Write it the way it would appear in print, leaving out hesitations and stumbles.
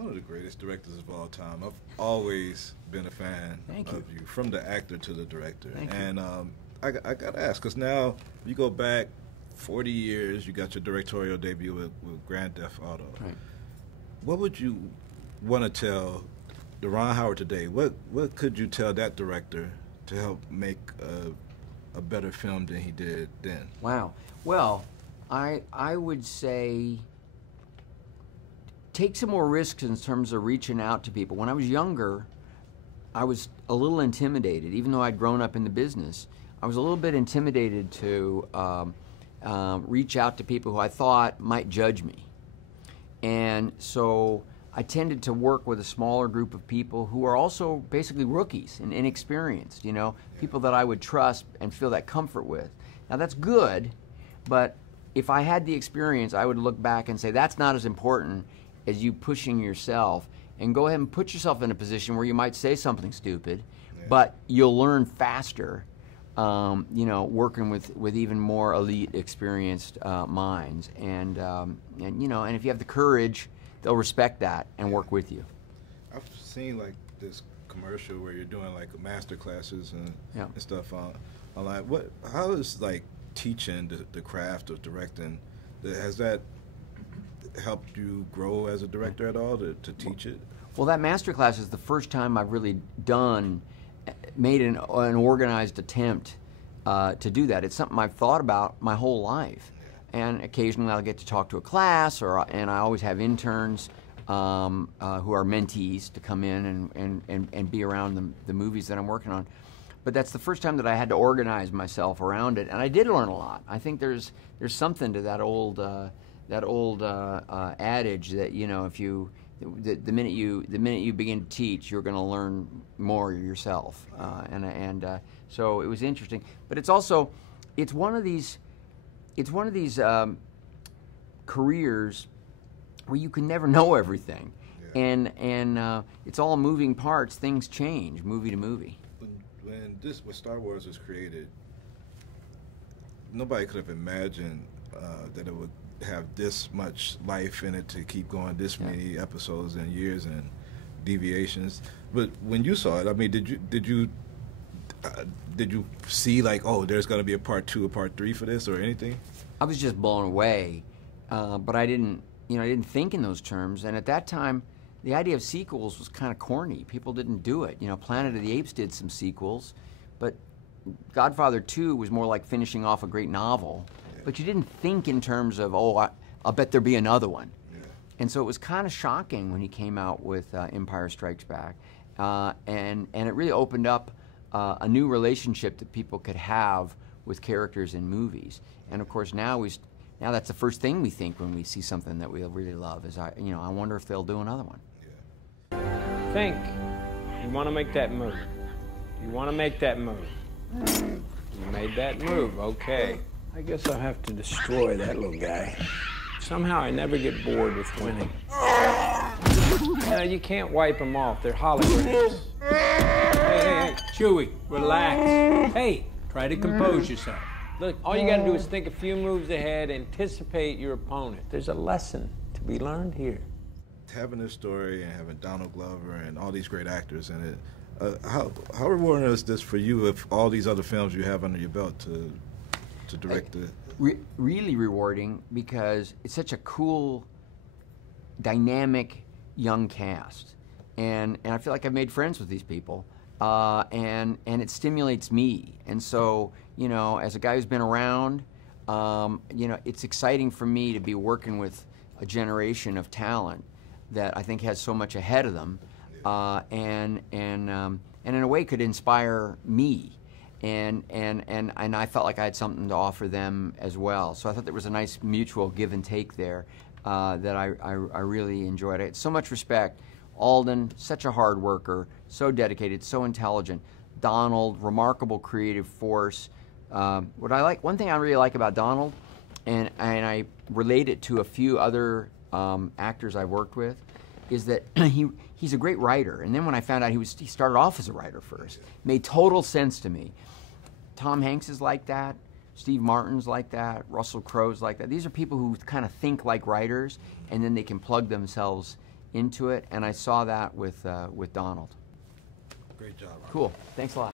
one of the greatest directors of all time. I've always been a fan of you, from the actor to the director. Thank and you. I got to ask, because now you go back 40 years, you got your directorial debut with Grand Theft Auto. Right. What would you want to tell Ron Howard today? What could you tell that director to help make a better film than he did then? Wow. Well, I would say take some more risks in terms of reaching out to people. When I was younger, I was a little intimidated, even though I'd grown up in the business. I was a little bit intimidated to reach out to people who I thought might judge me. And so I tended to work with a smaller group of people who are also basically rookies and inexperienced, you know, people that I would trust and feel that comfort with. Now that's good, but if I had the experience, I would look back and say that's not as important as you pushing yourself, and go ahead and put yourself in a position where you might say something stupid, but you'll learn faster, you know, working with even more elite, experienced minds, and you know, and if you have the courage, they'll respect that and work with you. I've seen like this commercial where you're doing like master classes and stuff online. How is like teaching the craft of directing? Has that helped you grow as a director at all to teach it? Well, that master class is the first time I've really made an organized attempt to do that. It's something I've thought about my whole life. And occasionally I'll get to talk to a class, and I always have interns who are mentees to come in and be around the movies that I'm working on. But that's the first time that I had to organize myself around it, and I did learn a lot. I think there's something to that old adage that, you know, if you the minute you begin to teach, you're going to learn more yourself, so it was interesting. But it's also one of these careers where you can never know everything, and it's all moving parts. Things change movie to movie. When Star Wars was created, nobody could have imagined that it would have this much life in it to keep going, this many episodes and years and deviations. But when you saw it, I mean, did you see like, oh, there's going to be a part 2, a part 3 for this, or anything? I was just blown away, but I didn't think in those terms. And at that time, the idea of sequels was kind of corny. People didn't do it. You know, Planet of the Apes did some sequels, but Godfather 2 was more like finishing off a great novel. But you didn't think in terms of, oh, I'll bet there'll be another one. And so it was kind of shocking when he came out with Empire Strikes Back, and it really opened up a new relationship that people could have with characters in movies. And of course now that's the first thing we think when we see something that we really love is, I wonder if they'll do another one. Think. You want to make that move. You want to make that move. You made that move, okay. I guess I'll have to destroy that little guy. Somehow I never get bored with winning. No, you can't wipe them off. They're holograms. Hey, Chewie, relax. Hey, try to compose yourself. Look, all you gotta do is think a few moves ahead, anticipate your opponent. There's a lesson to be learned here. Having this story and having Donald Glover and all these great actors in it, how rewarding is this for you if all these other films you have under your belt to direct it? Really rewarding, because it's such a cool, dynamic young cast, and I feel like I've made friends with these people, and it stimulates me. And so, you know, as a guy who's been around, you know, it's exciting for me to be working with a generation of talent that I think has so much ahead of them, and in a way could inspire me. And I felt like I had something to offer them as well. So I thought there was a nice mutual give and take there that I really enjoyed. I had so much respect. Alden, such a hard worker, so dedicated, so intelligent. Donald, remarkable creative force. One thing I really like about Donald, and I relate it to a few other actors I've worked with, is that he's a great writer. And then when I found out he started off as a writer first, it made total sense to me. Tom Hanks is like that. Steve Martin's like that. Russell Crowe's like that. These are people who kind of think like writers, and then they can plug themselves into it, and I saw that with Donald. Great job. Cool. Thanks a lot.